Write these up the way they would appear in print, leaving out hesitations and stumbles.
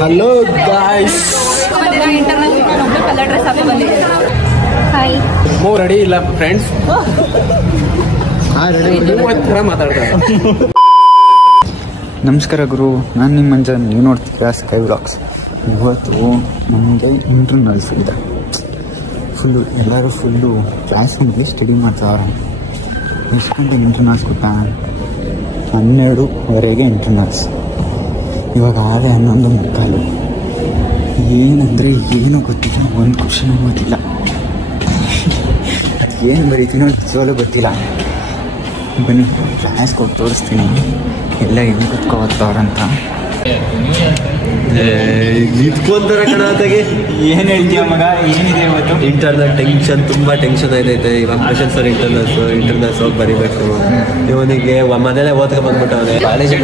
Hello guys, colour dress ಹಾಕಿ ಬಂದಿದ್ದೆ. Hi. Ready ಇಲ್ಲ friends. ಮಾತಾಡ್ತಾರೆ. ನಮಸ್ಕಾರ ಗುರು, ನಾನು ನಿಮ್ಮ ಮಂಜ, ನೀವು ನೋಡ್ತೀರಾ ಸ್ಕೈ ವ್ಲಾಗ್ಸ್. ಇವತ್ತು ನಮಗೆ ಇಂಟರ್ನಲ್ಸ್ ಇದೆ. ಎಲ್ಲರೂ ಫುಲ್ಲು ಕ್ಲಾಸ್ ರೂಮಲ್ಲಿ ಸ್ಟಡಿ ಮಾಡ್ತಾವ್ರೆ. ಎಷ್ಟು ಗಂಟೆಗೆ ಇಂಟರ್ನಲ್ಸ್ ಗೊತ್ತಾ? 12:30 ಇಂಟರ್ನಲ್ಸ್. ಇವಾಗ ಆಳೆ 11:45. ಏನಂದರೆ ಏನೂ ಗೊತ್ತಿಲ್ಲ, ಒಂದು ಕ್ವಶನ್ ಓದಿಲ್ಲ. ಅದು ಏನು ಬರೀತೀನೋ ನಿಜವಾಗ್ಲೂ ಗೊತ್ತಿಲ್ಲ. ಬನ್ನಿ ಕ್ಲಾಸ್ಗೆ ಹೋಗಿ ತೋರಿಸ್ತೀನಿ ಎಲ್ಲ ಹೆಂಗೆ ಕುತ್ಕೋತಾವ್ರಂತ. ಇದ್ಕೊಂತಾರೆ ಕಣಾತಾಗೆ. ಏನು ಹೇಳ್ತೀಯ ಮಗ? ಏನಿದೆ ಇವತ್ತು? ಇಂಟರ್ನಲ್ ಟೆನ್ಷನ್, ತುಂಬ ಟೆನ್ಷನ್ ಐತೆ. ಇವಾಗ ಕ್ವಶನ್ಸ್ ಇಂಟರ್ನಲ್ಸ್ ಹೋಗಿ ಬರೀಬೇಕು. ಇವನಿಗೆ ಮನೇಲೆ ಓದ್ಕೊ ಬಂದ್ಬಿಟ್ಟವನೆ. ಕಾಲೇಜಿಗೆ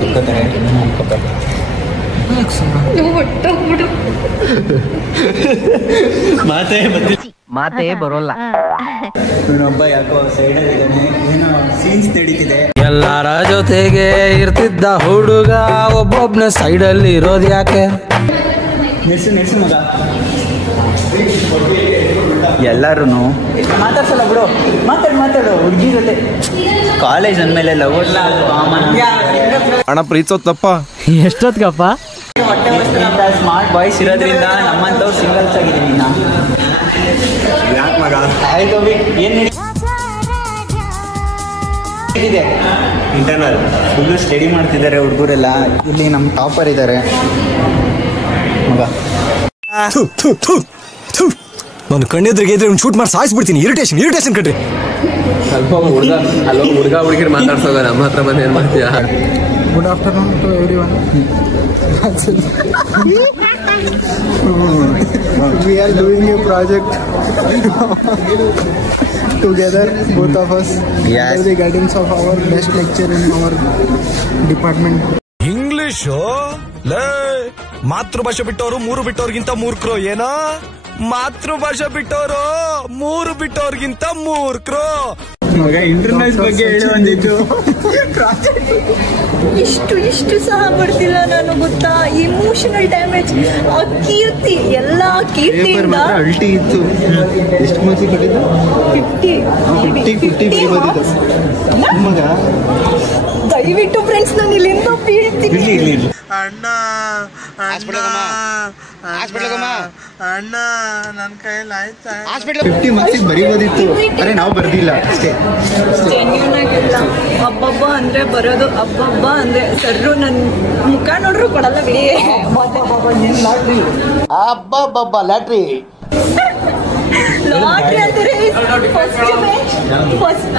ಕುತ್ಕೋತಾರೆ. ಮಾತೇ ಬರೋಲ್ಲ. ಇವನೊಬ್ಬ ಯಾಕೋ ಸೈಡಲ್ಲಿ ಇದ್ದಾನೆ, ಏನೋ ಸೀನ್ಸ್ ನಡೀತಿದೆ. ಎಲ್ಲರ ಜೊತೆಗೆ ಇರ್ತಿದ್ದ ಹುಡುಗ ಒಬ್ಬೊಬ್ನ ಸೈಡಲ್ಲಿ ಇರೋದು ಯಾಕೆ? ನೆಡ್ಸು ಮಗ. ಎಲ್ಲರೂ ಮಾತಾಡ್ಸಲ್ಲ ಬಿಡು, ಮಾತಾಡು ಹುಡುಗಿ ಜೊತೆ. ಕಾಲೇಜ್ ಅಂದಮೇಲೆ ಲವ್ ಹಣ ಪ್ರೀತಿಸೋದು ತಪ್ಪ. ಎಷ್ಟೊತ್ಗಪ್ಪ? ಸ್ಮಾರ್ಟ್ ಬಾಯ್ಸ್ ಇರೋದ್ರಿಂದ ನಮ್ಮಂತವ್ರು ಸಿಂಗಲ್ಸ್ ಆಗಿದ್ದೀನಿ. ನಾನು ಯಾಕೆ ಮಗ? ಏನು ಇದೆ? ಇಂಟರ್ನಲ್ ಫುಲ್ಲು ಸ್ಟಡಿ ಮಾಡ್ತಿದ್ದಾರೆ ಹುಡುಗರೆಲ್ಲ. ಇಲ್ಲಿ ನಮ್ಮ ಟಾಪರ್ ಇದ್ದಾರೆ ಮಗ. ನಾನು ಕಣ್ಣೆದ್ರಿಗೆ ಇದ್ರೆ ಒಂದು ಶೂಟ್ ಮಾಡಿ ಸಾಯಿಸ್ಬಿಡ್ತೀನಿ. ಇರಿಟೇಷನ್ ಕಟ್ರಿ. ಅಲ್ಲೋ ಹುಡುಗ ಹುಡುಗಿರು ಮಾತಾಡ್ಸೋದ, ನಮ್ಮ ಹತ್ರ ಬಂದು ಏನು ಮಾಡ್ತೀಯಾ? Good afternoon to everyone. We are doing a project together, both of us, Yes. under the guidance of our best lecturer in our department. English ಮಾತೃಭಾಷೆ ಬಿಟ್ಟವರು 3 ಬಿಟ್ಟವ್ರಿಗಿಂತ ಮೂರ್ಖರು. ಏನೋ ಮಾತೃಭಾಷೆ ಬಿಟ್ಟವರು 3 ಬಿಟ್ಟವ್ರಿಗಿಂತ ಮೂರ್ಖರು. ಮಗ ಇಂಟರ್ನಲ್ಸ್ ಬಗ್ಗೆ ಹೇಳಿ ಬಂದಿತ್ತು. ಇಷ್ಟು ಸಹ ಬರ್ತಿಲ್ಲ ನಾನು, ಗೊತ್ತಾ? Emotional damage. ಆ ಕೀರ್ತಿ, ಎಲ್ಲ ಕೀರ್ತಿಯಿಂದ ಅಲ್ಟಿ ಇತ್ತು. ಎಷ್ಟು ಮಾರ್ಕ್ಸ್ ಕೊಟ್ಟಿದ್ದು? 50 ಮಗ. ದಯವಿಟ್ಟು ಫ್ರೆಂಡ್ಸ್, ನಾನು ಇಲ್ಲಿಂದ ಬೀಳ್ತೀನಿ. ಅಣ್ಣ ನನ್ನ ಕೈಯಲ್ಲಿ ಆಯ್ತಾ? 50 ಮಾರ್ಕ್ಸ್ ಬರೀಬೋದಿತ್ತು. ಅರೆ ನಾವು ಬರ್ದಿಲ್ಲ ಅಷ್ಟೇ. ಜೆನ್ಯೂನ್ ಆಗಿಲ್ಲ. ಹಬ್ಬಬ್ಬ ಅಂದ್ರೆ ಬರೋದು, ಹಬ್ಬಬ್ಬ ಅಂದ್ರೆ ಸರ್ರು ನನ್ನ ಮುಖ ನೋಡ್ರು ಕೊಡಲ್ಲ ಬಿಡಿ. ಲ್ಯಾಟ್ರಿ ಲಾಟ್ರಿ ಅಂತಾರೆ.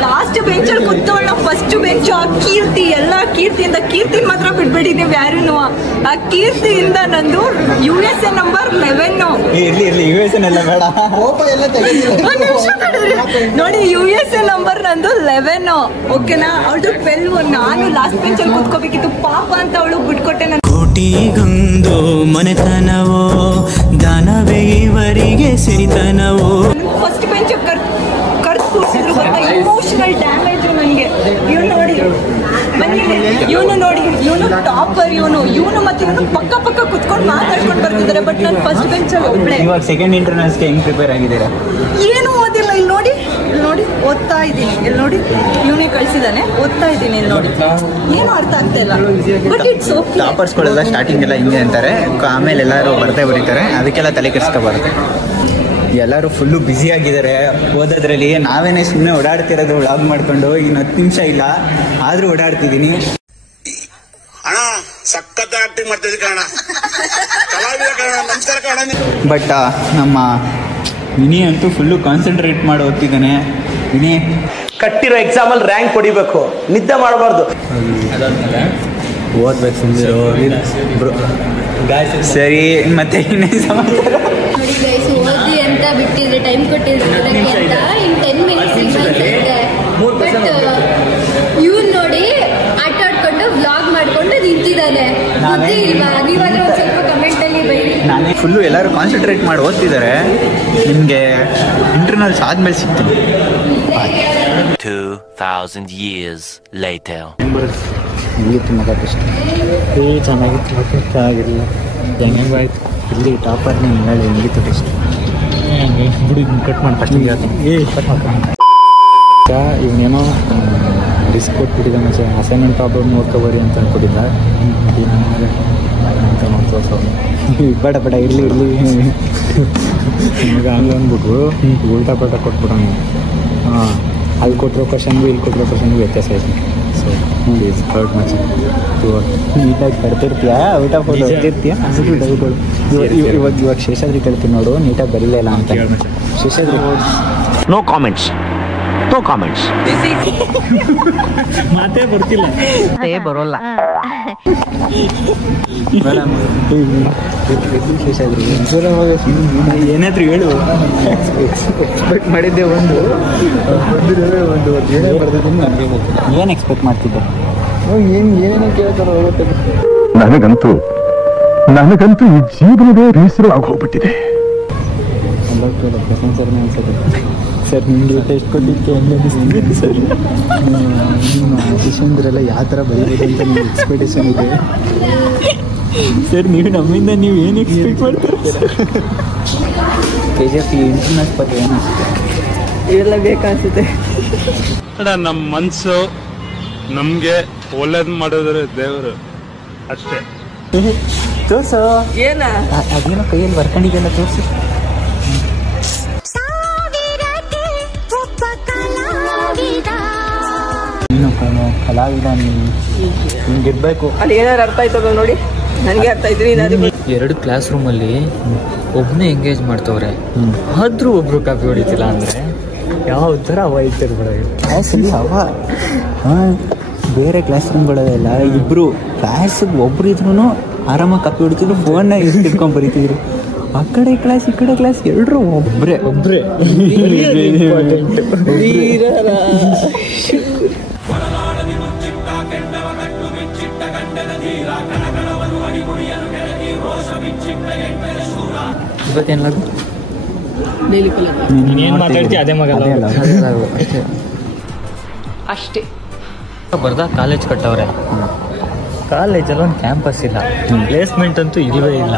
ಲಾಸ್ಟ್ ಬೆಂಚಲ್ಲಿ ಕೂತ್ಕೊಳ್ಳೋ ಫಸ್ಟ್ ಬೆಂಚ್. ಆ ಕೀರ್ತಿ, ಎಲ್ಲ ಕೀರ್ತಿಯಿಂದ, ಕೀರ್ತಿ ಮಾತ್ರ ಬಿಡ್ಬೇಡಿ ನೀವು ಯಾರು. ಆ ಕೀರ್ತಿಯಿಂದ ನಂದು USA ನಂಬರ್ 11. ಇರ್ಲಿ USA ಎಲ್ಲ ಬೇಡ. ನೋಡಿ, USA ನಂಬರ್ ನಂದು 11. ಓಕೆನಾ? ಅವಳು 12. ನಾನು ಲಾಸ್ಟ್ ಬೆಂಚಲ್ಲಿ ಕೂತ್ಕೋಬೇಕಿತ್ತು. ಪಾಪ ಅಂತ ಅವಳು ಬಿಟ್ಕೊಟ್ಟೆ. ನಾನು ಕೋಟಿಗೊಂದು ಮನೆತನವೋ, ದಾನವೇ ಇವರಿಗೆ ಸಿರಿತನವೋ. ಫಸ್ಟ್ ಬೆಂಚ್ ಕರ್ದು ಕೂರಿಸಿದ್ರು ಗೊತ್ತಾ? ಇಮೋಷನಲ್ ಡ್ಯಾಮೇಜು ನನಗೆ. ಇವನು ನೋಡಿ, ಇವನು ನೋಡಿ, ಇವನು ಟಾಪರ್. ಇವನು ಮತ್ತೆ ಇವನು ಪಕ್ಕ ಕುತ್ಕೊಂಡು ಮಾತಾಡ್ಕೊಂಡು ಬರ್ತಿದ್ದಾರೆ. ಬಟ್ ನಾನು ಫಸ್ಟ್ ಬೆಂಚಲ್ಲಿ ಒಬ್ಳೆ. ಇವಾಗ ಸೆಕೆಂಡ್ ಇಂಟರ್ನಲ್ಸ್ಗೆ ಹೆಂಗ್ ಪ್ರಿಪೇರ್ ಆಗಿದ್ದೀರಾ? ಏನು ಓದಿಲ್ಲ. ಇಲ್ಲಿ ನೋಡಿ ಓದ್ತಾ ಇದ್ದೀನಿ. ಇಲ್ಲಿ ನೋಡಿ, ಇವನೇ ಕಳ್ಸಿದ್ದಾನೆ, ಓದ್ತಾ ಇದ್ದೀನಿ. ಇಲ್ಲಿ ನೋಡಿ, ಏನು ಅರ್ಥ ಆಗ್ತಾ ಇಲ್ಲ. But it's okay. ಟಾಪರ್ಸ್ಗಳೆಲ್ಲ ಸ್ಟಾರ್ಟಿಂಗ್ ಎಲ್ಲ ಹಿಂಗೆ ಅಂತಾರೆ, ಆಮೇಲೆ ಎಲ್ಲರೂ ಬರ್ತಾ ಬರೀತಾರೆ. ಅದಕ್ಕೆಲ್ಲ ತಲೆ ಕೆಡಿಸ್ಕೋಬಾರ್ದು. ಎಲ್ಲರೂ ಫುಲ್ಲು ಬ್ಯುಸಿ ಆಗಿದ್ದಾರೆ ಓದೋದ್ರಲ್ಲಿ. ನಾವೇನೇ ಸುಮ್ಮನೆ ಓಡಾಡ್ತಿರೋದು ವ್ಲಾಗ್ ಮಾಡ್ಕೊಂಡು. ಇನ್ನು 10 ನಿಮಿಷ ಇಲ್ಲ, ಆದರೂ ಓಡಾಡ್ತಿದ್ದೀನಿ. ಬಟ್ ನಮ್ಮ ವಿನಿ ಅಂತೂ ಫುಲ್ಲು ಕಾನ್ಸಂಟ್ರೇಟ್ ಮಾಡಿ ಓದ್ತಿದ್ದಾನೆ. ವಿನಿ ಕಟ್ಟಿರೋ ಎಕ್ಸಾಮಲ್ಲಿ ರ್ಯಾಂಕ್ ಹೊಡಿಬೇಕು, ನಿದ್ದೆ ಮಾಡಬಾರ್ದು. ಅದಾದ್ಮೇಲೆ ಓದ್ಬೇಕು ಸುಮ್ಮನೆ. ಸರಿ, ಮತ್ತೆ ಇನ್ನೇನು ಸಮಾಚಾರ? ನೋಡಿ ಗೈಸ್, ಓದಿ ಅಂತ ಬಿಟ್ಟಿದ್ರೆ, ಟೈಮ್ ಕೊಟ್ಟಿದ್ರೆ ಅಂತ ಇನ್ 10 ಮಿನಿಟ್ಸ್ ಇದೆ. ಬಟ್ ಇವ್ನು ನೋಡಿ ಆಟ ಆಡ್ಕೊಂಡು ವ್ಲಾಗ್ ಮಾಡ್ಕೊಂಡು ನಿಂತಿದ್ದಾನೆ. ಬುದ್ಧಿ ಇಲ್ವಾ? ನೀವಾದ್ರೂ ಒಂದು ಸ್ವಲ್ಪ ಕಮೆಂಟ್ ಅಲ್ಲಿ ಬೈರಿ. ನಾನೇ ಫುಲ್ಲು ಎಲ್ಲರೂ ಕಾನ್ಸಂಟ್ರೇಟ್ ಮಾಡಿ ಓದ್ತಿದ್ದಾರೆ. ನಿಮಗೆ ಇಂಟರ್ನಲ್ಸ್ ಆದ್ಮೇಲೆ ಸಿಗ್ತೀನಿ. 2,000 years later. ಹೆಂಗಿತ್ತು ಮಗ ಟೆಸ್ಟ್? ಚೆನ್ನಾಗಿತ್ತು, ಚೆನ್ನಾಗಿರಲಿಲ್ಲ. ಹೆಂಗಾಯ್ತು ಇಲ್ಲಿ ಟಾಪರ್ನೇ ಹೇಳಿ ಹೆಂಗಿತ್ತು ಟೆಸ್ಟ್? ಬಿಡಿ ಕಟ್ ಮಾಡಿ ಫಸ್ಟಿಗೆ ಕಟ್ ಮಾಡ್ಕೊಂಡು ಇವನೇನೋ ರಿಸ್ಕ್ ಕೊಟ್ಬಿಟ್ಟಿದ್ದ ಮುಂಚೆ ಅಸೈನ್ಮೆಂಟ್ ಪ್ರಾಬ್ಲಮ್ ನೋಡ್ಕೊಬರಿ ಅಂತ ಕೊಟ್ಟಿದ್ದ ಅಂತ ತೋರ್ಸೋ ಬೇಡ ಇರಲಿ ನಿಮಗೆ ಹಂಗೆ ಅಂದ್ಬಿಟ್ರು ಉಲ್ಟಾ ಪಲ್ಟ ಕೊಟ್ಬಿಡೋಣ. ಹಾಂ, ಅಲ್ಲಿ ಕೊಟ್ಟಿರೋ ಕ್ವಶನ್ಗೂ ಇಲ್ಲಿ ಕೊಟ್ಟಿರೋ ಕ್ವಶನ್ಗೂ ವ್ಯತ್ಯಾಸ ಐತೆ. ಸೊ ಪ್ಲೀಸ್ ಕರ್ಟ್ ಮಚ್ ನೀಟಾಗಿ ಬರ್ತಿರ್ತೀಯಾ, ಊಟ ಫೋಟೋ ಬರ್ತಿರ್ತೀಯ ಇವಾಗ ಶೇಷಾದ್ರಿ ಕೇಳ್ತೀನಿ ನೋಡು, ನೀಟಾಗಿ ಬರೀಲೇ ಇಲ್ಲ ಅಂತ. Sheshadri no comments. ಮಾತೇ ಬರ್ತಿಲ್ಲ, ಬರೋಲ್ಲ. ಶೇಷಾದ್ರಿ ಏನಾದ್ರೂ ಹೇಳು. ಎಕ್ಸ್ಪೆಕ್ಟ್ ಮಾಡಿದ್ದೆ ಒಂದು ಏನೇ ಬರ್ತಿದ್ದೀನಿ. ಏನು ಎಕ್ಸ್ಪೆಕ್ಟ್ ಮಾಡ್ತಿದ್ದೆ? ಏನೇನೋ ಕೇಳ್ತಾರೋ ಹೋಗುತ್ತೆ. ನನಗಂತೂ ಈ ಜೀವನವೇ ಬೇಸರ ಆಗೋಗ್ಬಿಟ್ಟಿದೆ. ಸರ್ನೇ ಅನ್ಸೋದು ಸರ್. ನಿಮಗೆ ಟೆಸ್ಟ್ ಕೊಟ್ಟಿದ್ದಕ್ಕೆ ಹೆಂಗೆ ಅನಿಸ್ತಿದೆ ಸರ್? ನಿಮ್ಮ ಶಿಷ್ಯಂದ್ರೆಲ್ಲ ಯಾವ ಥರ ಬರೀಬೋದು ಅಂತ ನಿಮ್ಗೆ ಎಕ್ಸ್ಪೆಕ್ಟೇಷನ್ ಇದೆ ಸರ್. ನೀವು ನಮ್ಮಿಂದ ನೀವು ಏನು ಎಕ್ಸ್ಪೆಕ್ಟ್ ಮಾಡ್ತೀರ? KGF ಇಂಟರ್ನೆಟ್ ಬಗ್ಗೆ ಏನು ಅನಿಸುತ್ತೆ? ಇವೆಲ್ಲ ಬೇಕನ್ಸುತ್ತೆ. ನಮ್ಮ ಮನಸ್ಸು ನಮಗೆ ಒಳ್ಳೇದು ಮಾಡಿದ್ರೆ ದೇವರು ಅಷ್ಟೇ. ತೋರ್ಸು ಏನ ಅದೇನೋ ಕೈಯಲ್ಲಿ ಬರ್ಕೊಂಡಿದ್ದೆಲ್ಲ ತೋರಿಸಿ. ಕಲಾವಿದ ನಿಮ್ಗಿರ್ಬೇಕು. ಅಲ್ಲಿ ಏನಾರು ಅರ್ಥ ಆಯ್ತದ ನೋಡಿ, ನನಗೆ ಅರ್ಥ ಆಯ್ತು. 2 ಕ್ಲಾಸ್ ರೂಮಲ್ಲಿ ಒಬ್ಬನೇ ಎಂಗೇಜ್ ಮಾಡ್ತವ್ರೆ, ಆದ್ರೂ ಒಬ್ರು ಕಾಪಿ ಹೊಡಿತಿಲ್ಲ ಅಂದ್ರೆ ಯಾವ ಥರ ಹೋಯ್ತಿರ್ಬೇಡ ಕ್ಲಾಸಲ್ಲಿ ಬೇರೆ ಕ್ಲಾಸ್ ರೂಮ್ಗಳಲ್ಲೆಲ್ಲ ಇಬ್ರು ಕ್ಲಾಸಿಗೆ ಒಬ್ರು ಇದ್ರು ಆರಾಮಾಗಿ ಕಾಪಿ ಹೊಡಿತಿದ್ರು, ಫೋನ್ನ ಇಟ್ಕೊಂಡ್ ಬರೀತಿದ್ರು. ಆ ಕಡೆ ಕ್ಲಾಸ್ ಈ ಕಡೆ ಕ್ಲಾಸ್ ಎಲ್ಲರೂ ಒಬ್ರೇ ಇವತ್ತೇನಾಗು ನೀನೇನು ಮಾತಾಡ್ತೀಯ ಅದೇ ಮಗ ಅಷ್ಟೇ. ಬರ್ದ ಕಾಲೇಜ್ ಕಟ್ಟವ್ರೆ, ಕಾಲೇಜಲ್ಲಿ ಒಂದು ಕ್ಯಾಂಪಸ್ ಇಲ್ಲ, ಪ್ಲೇಸ್ಮೆಂಟ್ ಅಂತೂ ಇಲ್ಲವೇ ಇಲ್ಲ.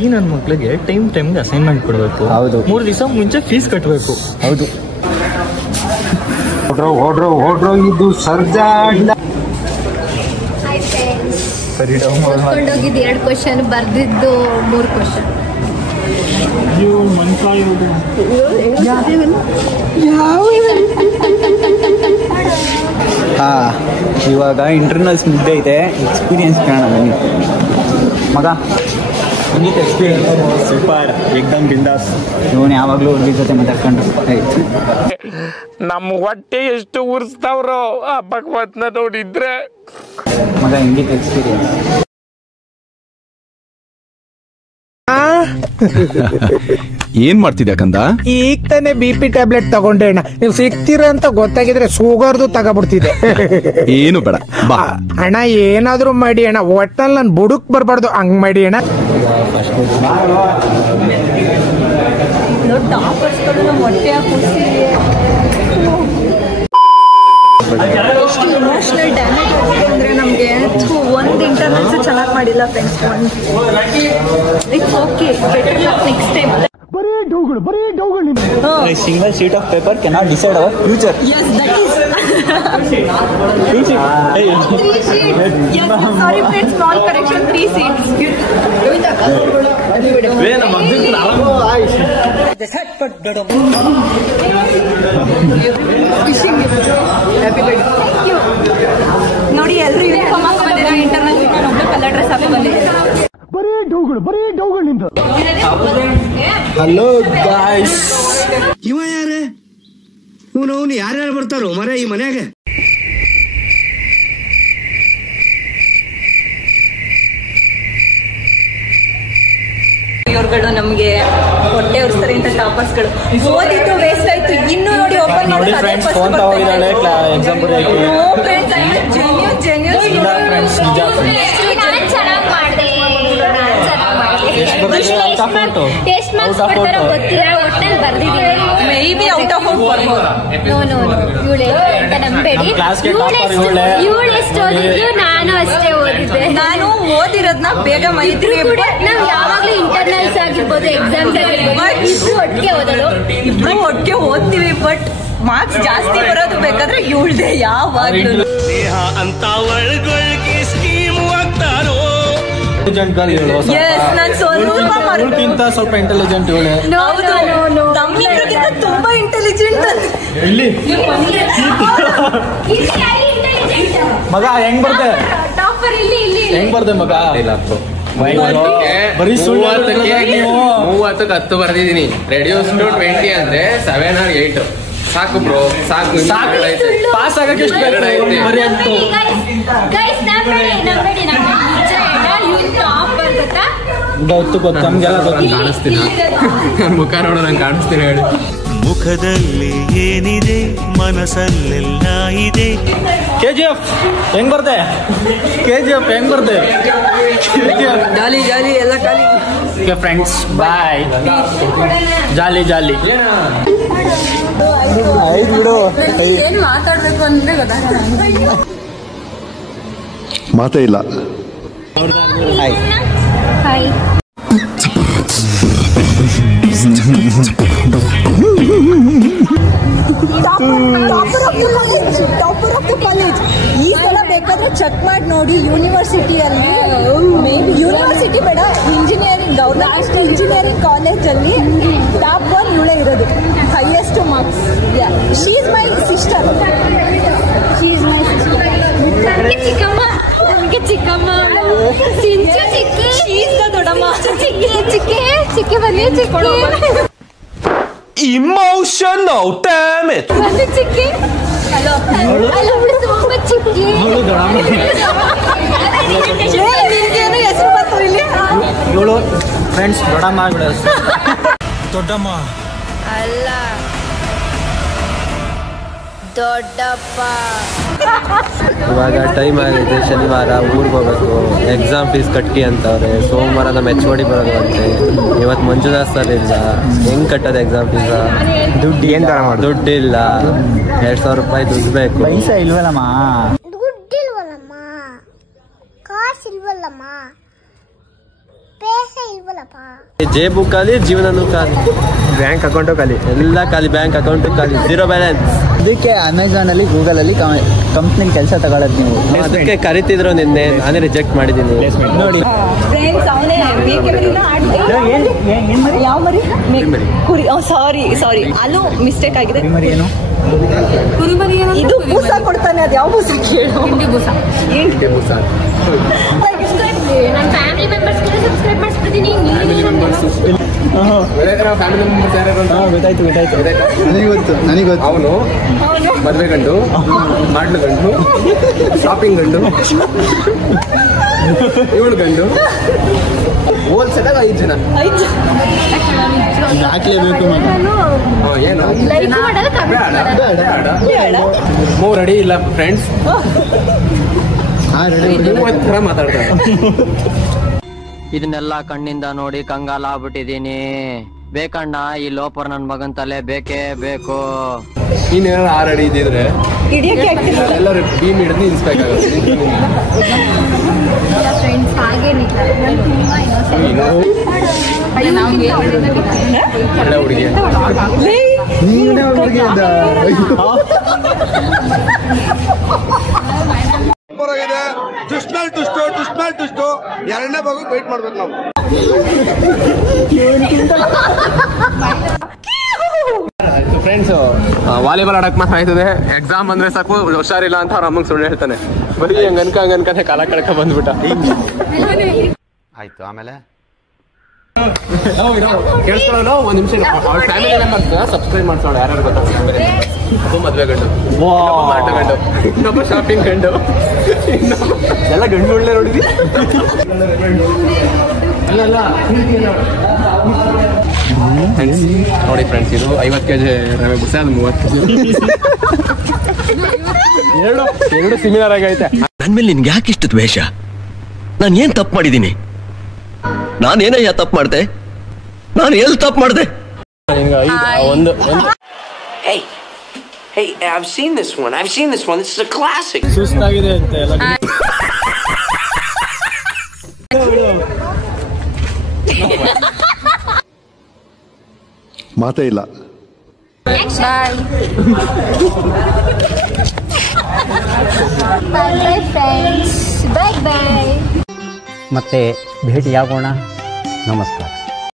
ಈ ನನ್ನ ಮಕ್ಳಿಗೆ ಟೈಮ್ಗೆ ಅಸೈನ್ಮೆಂಟ್ ಕೊಡಬೇಕು. ಹೌದು, 3 ದಿವಸ ಮುಂಚೆ ಫೀಸ್ ಕಟ್ಟಬೇಕು. ಹೌದು. ಇದು ಸರ್ಜಾ ಓದ್ಕೊಂಡೋಗಿದ್ದು 2 ಕ್ವಶನ್, ಬರ್ದಿದ್ದು 3 ಕ್ವಶನ್. ಇವಾಗ ಇಂಟರ್ನಲ್ಸ್ ಮುಗ್ದೆ ಇದೆ, ಎಕ್ಸ್ಪೀರಿಯನ್ಸ್ ಕಾಣೋಣ ಬನ್ನಿ ಮಗ. ಸಂಗೀತ ಎಕ್ಸ್ಪೀರಿಯನ್ಸ್ ಸೂಪರ್, ಏಕ್ದಮ್ ಬಿಂದಾಸ್. ಇವನು ಯಾವಾಗಲೂ ಹುಡುಗಿ ಜೊತೆ ಮಾತಾಡ್ಕೊಂಡು ನಮ್ಮ ಹೊಟ್ಟೆ ಎಷ್ಟು ಉರ್ಸ್ತಾವ್ರೋ ಆ ಭಗವತ್ನ ನೋಡಿದ್ರೆ. ಮಗ ಹೆಂಗಿತ್ತು ಎಕ್ಸ್ಪೀರಿಯನ್ಸ್? ಏನ್ ಮಾಡ್ತಿದ್ಯಾ ಕಂದ? ಈಗ ತಾನೇ BP ಟ್ಯಾಬ್ಲೆಟ್ ತಗೊಂಡೆ ಅಣ್ಣ. ನೀವು ಸಿಗ್ತೀರ ಅಂತ ಗೊತ್ತಾಗಿದ್ರೆ ಶುಗರ್ದು ತಗೋಬಿಡ್ತಿದ್ದೆ. ಏನು ಬೇಡ ಬಾ ಅಣ್ಣ, ಏನಾದ್ರು ಮಾಡಿ ಅಣ್ಣ, ಒಟ್ಟಲ್ಲಿ ನಾನು ಬುಡುಕ್ ಬರ್ಬಾರ್ದು, ಹಂಗ್ ಮಾಡಿ ಅಣ್ಣ. ಟಾಪರ್ಸ್ಗಳು ನಮ್ಮ ಹೊಟ್ಟೆ ಕೂರಿಸಿ ಎಷ್ಟು ಇಮೋಷನಲ್ ಡ್ಯಾಮೇಜ್ ಆಗಿದೆ ಅಂದರೆ ನಮಗೆ. ಒಂದು ಇಂಟರ್ನಲ್ಸ್ ಚೆನ್ನಾಗಿ ಮಾಡಿಲ್ಲ friends. It's okay, better luck next time. Single sheet of paper cannot decide our future. Yes, that is. 3 sheets. Yes, sorry friends, small correction, 3 sheets. ನೋಡಿ, ಎಲ್ಲರೂ ಯೂನಿಫಾರ್ಮ್ ಹಾಕಿ ಬಂದಿರೋ ಇಂಟರ್ನಲ್ ಒಬ್ಬಳು ಕಲರ್ ಡ್ರೆಸ್ ಹಾಕಿ ಬಂದಿದ್ದಾರೆ. ಹಲೋ ಗಾಯ್ಸ್, ಇವ ಯಾರೇ? ಇವನು ಯಾರ್ಯಾರು ಬರ್ತಾರೋ ಮರ ಈ ಮನ್ಯಾಗ? ಇವ್ರುಗಳು ನಮ್ಗೆ ಹೊಟ್ಟೆ ಉರ್ಸ್ತಾರೆ ಅಂತ ಟಾಪರ್ಸ್ಗಳು. ಓದಿದ್ದು ವೇಸ್ಟ್ ಆಯ್ತು. ಇನ್ನು ನೋಡಿ ಓಪನ್ ಮಾಡಿ ಎಷ್ಟು ಮಾರ್ಕ್ಸ್ ಕೊಡ್ತಾರೋ ಗೊತ್ತಿಲ್ಲ, ಒಟ್ಟಲ್ಲಿ ಬರ್ದಿದ್ದೀನಿ. ಮೇ ಬಿ ಔಟ್ ಆಫ್ ಬರ್ಬೋದು. ನೋ ಇವಳೆ ಅಂತ ನಂಬೇಡಿ. ಇವಳು ಎಷ್ಟು ಓದಿದ್ಲು, ನಾನು ಅಷ್ಟೇ ಓದಿದ್ದೆ. ನಾನು ಓದಿರೋದ್ನ ಬೇಗ ಮೈತ್ರಿ ಕೂಡ ನಾವು ಯಾವಾಗ್ಲೂ ಇಂಟರ್ನಲ್ಸ್ ಆಗಿರ್ಬೋದು, ಎಕ್ಸಾಮ್ಸ್ ಆಗಿರ್ಬೋದು, ಇಬ್ರು ಒಟ್ಟಿಗೆ ಓದೋದು. ಇಬ್ರು ಒಟ್ಟಿಗೆ ಓದ್ತೀವಿ, ಬಟ್ ಮಾರ್ಕ್ಸ್ ಜಾಸ್ತಿ ಬರೋದು ಬೇಕಾದ್ರೆ ಇವಳ್ದೆ ಯಾವಾಗ್ಲೂ. ಅಂತ ಒಳಗೊಳಗೆ ಸ್ಕೀಮ್ ಆಗ್ತಾರೋ ಸ್ವಲ್ಪ ಇಂಟೆಲಿಜೆಂಟ್ ಇವಳೆ. ನಮ್ಮಿಂದ್ರಗಿಂತ ತುಂಬಾ ಇಂಟೆಲಿಜೆಂಟ್ ಮಗ ಹೆಂಗ್ ಬರ್ದೆ ಟಾಪರ್ ಇಲ್ಲಿ ಹೆಂಗ್ ಬರ್ದೆ ಮಗ? ಬರೀ 30ಕ್ಕೆ 10 ಬರ್ದಿದ್ದೀನಿ. ರೆಡ್ಯೂಸ್ ಟು 20 ಅಂದ್ರೆ 7 or 8 ಸಾಕು ಬ್ರೋ, ಸಾಕು. ಪಾಸ್ ಆಗಕ್ಕೆ ಎಷ್ಟು ಬರೀ ಅಂತ ಗೊತ್ತು ನಮ್ಗೆಲ್ಲ ಗೊತ್ತು. ಕಾಣಿಸ್ತೀನಿ ಮುಖ ನೋಡೋ ನಂಗೆ ಕಾಣಿಸ್ತೀನಿ ಹೇಳಿ. ಮುಖದಲ್ಲಿ ಏನಿದೆ ಮನಸ್ಸಲ್ಲೆಲ್ಲ ಇದೆ. KGF ಹೆಂಗ್ ಬರ್ದೆ? KGF ಹೆಂಗ್ ಬರ್ದೆ? ಜಾಲಿ ಜಾಲಿ ಎಲ್ಲ ಖಾಲಿ. Friends bye. ಜಾಲಿ ಜಾಲಿ ಆಯ್ತು ಬಿಡು. ಏನ್ ಮಾತಾಡ್ಬೇಕು ಅಂದ್ರೆ ಗೊತ್ತಾಗಲ್ಲ. ಮಾತೇ ಇಲ್ಲ. Hi topper of the college. ಈ ಸಲ ಬೇಕಾದ್ರೆ ಚೆಕ್ ಮಾಡಿ ನೋಡಿ ಯೂನಿವರ್ಸಿಟಿಯಲ್ಲಿ. ಮೇ ಬಿ ಯೂನಿವರ್ಸಿಟಿ ಬೇಡ, ಇಂಜಿನಿಯರಿಂಗ್ ಗವರ್ನಮೆಂಟ್ ಇಂಜಿನಿಯರಿಂಗ್ ಕಾಲೇಜಲ್ಲಿ ಟಾಪ್ 1 ಇವಳೇ ಇರೋದು. Highest marks. She is my sister. ಚಿಕ್ಕಮ್ಮ, ನಮಗೆ ಚಿಕ್ಕಮ್ಮ, ಸಿಂಚು ಚಿಕ್ಕಿ, ಶೀಸ್ ದೊಡ್ಡಮ್ಮ, ಚಿಕ್ಕಿ ಬನ್ನಿ ಚಿಕ್ಕಿ. Emotional damage. ಬನ್ನಿ ಚಿಕ್ಕಿ. ಹಲೋ ತುಂಬಾ ಚಿಕ್ಕಿ. ನಿನ್ಗೇನು ಹೆಸರು ಬಂತು ಇಲ್ಲಿ? ಇವಳು ಫ್ರೆಂಡ್ಸ್ ದೊಡ್ಡಮ್ಮ ಆಗ್ಬಿಡ. ದೊಡ್ಡಮ್ಮ ಅಲ್ಲ, ದೊಡ್ಡಪ್ಪ. ಇವಾಗ ಟೈಮ್ ಆಗಿದೆ, ಶನಿವಾರ ಊರಿಗೆ ಹೋಗ್ಬೇಕು. ಎಕ್ಸಾಮ್ ಫೀಸ್ ಕಟ್ಟಿ ಅಂತವ್ರೆ. ಸೋಮವಾರ ನಮ್ಮ HOD ಬರೋದು ಅಂತೆ. ಇವತ್ತು ಮಂಜುನಾಥ್ ಸರ್ ಇಲ್ಲ. ಹೆಂಗ್ ಕಟ್ಟೋದು ಎಕ್ಸಾಮ್ ಫೀಸ? ದುಡ್ಡು ಏನ್ ತರ ಮಾಡಿ? ದುಡ್ಡಿಲ್ಲ. 2,000 ರೂಪಾಯಿ ದುಡ್ಡು ಬೇಕು. ಪೈಸಾ ಇಲ್ವಲ್ಲಮ್ಮ? ದುಡ್ಡಿಲ್ವಲ್ಲಮ್ಮ, ಕಾಸಿಲ್ವಲ್ಲಮ್ಮ, ಪೈಸಾ ಇಲ್ವಲ್ಲಪ್ಪ. ಜೇಬು ಖಾಲಿ, ಜೀವನನೂ ಖಾಲಿ, ಬ್ಯಾಂಕ್ ಅಕೌಂಟು ಖಾಲಿ, ಎಲ್ಲ ಖಾಲಿ. ಬ್ಯಾಂಕ್ ಅಕೌಂಟು ಖಾಲಿ, 0 ಬ್ಯಾಲೆನ್ಸ್. ಅದಕ್ಕೆ ಅಮೆಝಾನ್ ಅಲ್ಲಿ ಗೂಗಲ್ ಅಲ್ಲಿ ಕಂಪ್ನಿ ಕೆಲಸ ತಗೊಳ್ಳೋದು ನೀವು. ಅದಕ್ಕೆ ಕರಿತಿದ್ರು ನಿನ್ನೆ, ನಾನೇ ರಿಜೆಕ್ಟ್ ಮಾಡಿದ್ದೀನಿ. ನೋಡಿ ಫ್ರೆಂಡ್ಸ್, ಅವನೇ ಮೇಕೆಮರಿನ ಯಾವ ಮರಿ? ಕುರಿ. ಸಾರಿ ಅಲ್ಲೂ ಮಿಸ್ಟೇಕ್ ಆಗಿದೆ. ಏನು ಕುರಿಮರಿ ಇದು ಬೂಸ ಕೊಡ್ತಾನೆ. ಅದು ಯಾವ ಬೂಸ ಕೇಳು? ಹಿಂಡಿ ಬೂಸ. ನನ್ನ ಫ್ಯಾಮಿಲಿ ಮೆಂಬರ್ಸ್ ಸಬ್ಸ್ಕ್ರೈಬ್ ಮಾಡಿಸ್ಬಿಡ್ತೀನಿ. ಗೊತ್ತಾಯ್ತು. ನನಗೆ ಗೊತ್ತು. ಅವನು ಮದ್ವೆ ಗಂಡು, ಮಾಡ್ಲು ಗಂಡು, ಶಾಪಿಂಗ್ ಗಂಡು, ಇವಳು ಗಂಡು, ಹೋಲ್ಸೆಲ್ 5 ಜನ. ಹಾಕ್ಲೇಬೇಕು. ಏನು ಲೈಕ್ ಮಾಡಲ್ಲ, ಕಮೆಂಟ್ ಮಾಡಲ್ಲ. 3 ಅಡಿ ಇಲ್ಲ ಫ್ರೆಂಡ್ಸ್. ಹತ್ರ ಮಾತಾಡ್ತಾರೆ. ಇದನ್ನೆಲ್ಲ ಕಣ್ಣಿಂದ ನೋಡಿ ಕಂಗಾಲ ಆಗ್ಬಿಟ್ಟಿದೀನಿ. ಬೇಕಣ್ಣ, ಈ ಲೋಪರ್ ನನ್ ಮಗನ್ ತಲೆ ಬೇಕೇ ಬೇಕು. ಇನ್ನೇನಾದ್ರು 6 ಅಡಿ ಇದ್ದಿದ್ರೆ ಎಲ್ಲರೂ ಟೀಮ್ ಹಿಡಿದು ನಿಲ್ಸ್ಬೇಕಾಗುತ್ತೆ. ಫ್ರೆಂಡ್ಸ್ ಹಾಗೇನಿಲ್ಲ, ಒಳ್ಳೆ ಹುಡುಗಿ. ಟುಸ್ಟು ಎರಡನೇ ಭಾಗ ವೇಟ್ ಮಾಡ್ಬೇಕು ನಾವು. ಫ್ರೆಂಡ್ಸ್, ವಾಲಿಬಾಲ್ ಆಡಕ್ ಮಾತ್ರ ಆಯ್ತದೆ. ಎಕ್ಸಾಮ್ ಅಂದ್ರೆ ಸಾಕು ಹುಷಾರಿಲ್ಲ ಅಂತ ಅವ್ರ ಅಮ್ಮಂಗೆ ಸುಳ್ಳು ಹೇಳ್ತಾನೆ. ಬರೀ ಹಂಗನ್ಕನೆ ಕಾಲ ಕಳಕ ಬಂದ್ಬಿಟ್ಟ. ಆಯ್ತು, ಆಮೇಲೆ ಕೇಳಿಸ್ಕೊಳ್ಳೋಣ. 1 ನಿಮಿಷ. ಅವ್ರ ಫ್ಯಾಮಿಲಿ ಮೆಂಬರ್ಸ್ ಸಬ್ಸ್ಕ್ರೈಬ್ ಮಾಡ್ಸೋಣ. ಯಾರ್ಯಾರು ಗೊತ್ತಾಗ್ತದೆ? ಅದು ಮದ್ವೆ ಗಂಡು, ಮಾಟ ಗಂಡು, ಇನ್ನೊಬ್ಬ ಶಾಪಿಂಗ್ ಗಂಡು, ಎಲ್ಲ ಗಂಡು ಒಳ್ಳೆ ನೋಡಿದ್ರಿ. ನೋಡಿ ಫ್ರೆಂಡ್ಸ್, ಇದು 50 kg ರವೆ ಬುಸ, ಅದು 30 kg. ಎರಡು ಸಿಮಿಲರ್ ಆಗೈತೆ. ನನ್ ಮೇಲೆ ನಿನ್ಗೆ ಯಾಕೆ ಇಷ್ಟು ದ್ವೇಷ? ನಾನು ಏನ್ ತಪ್ಪು ಮಾಡಿದ್ದೀನಿ? ನಾನೇನಯ್ಯ ತಪ್ಪು ಮಾಡ್ದೆ? ನಾನು ಎಲ್ಲಿ ತಪ್ಪು ಮಾಡ್ದೆ? Hey, I've seen this one. This is a classic. ಸುಸ್ತಾಗಿದೆ ಅಂತ ಎಲ್ಲ ಮಾತೇ ಇಲ್ಲ. Bye friends. Bye. ಮತ್ತೆ ಭೇಟಿಯಾಗೋಣ. ನಮಸ್ಕಾರ.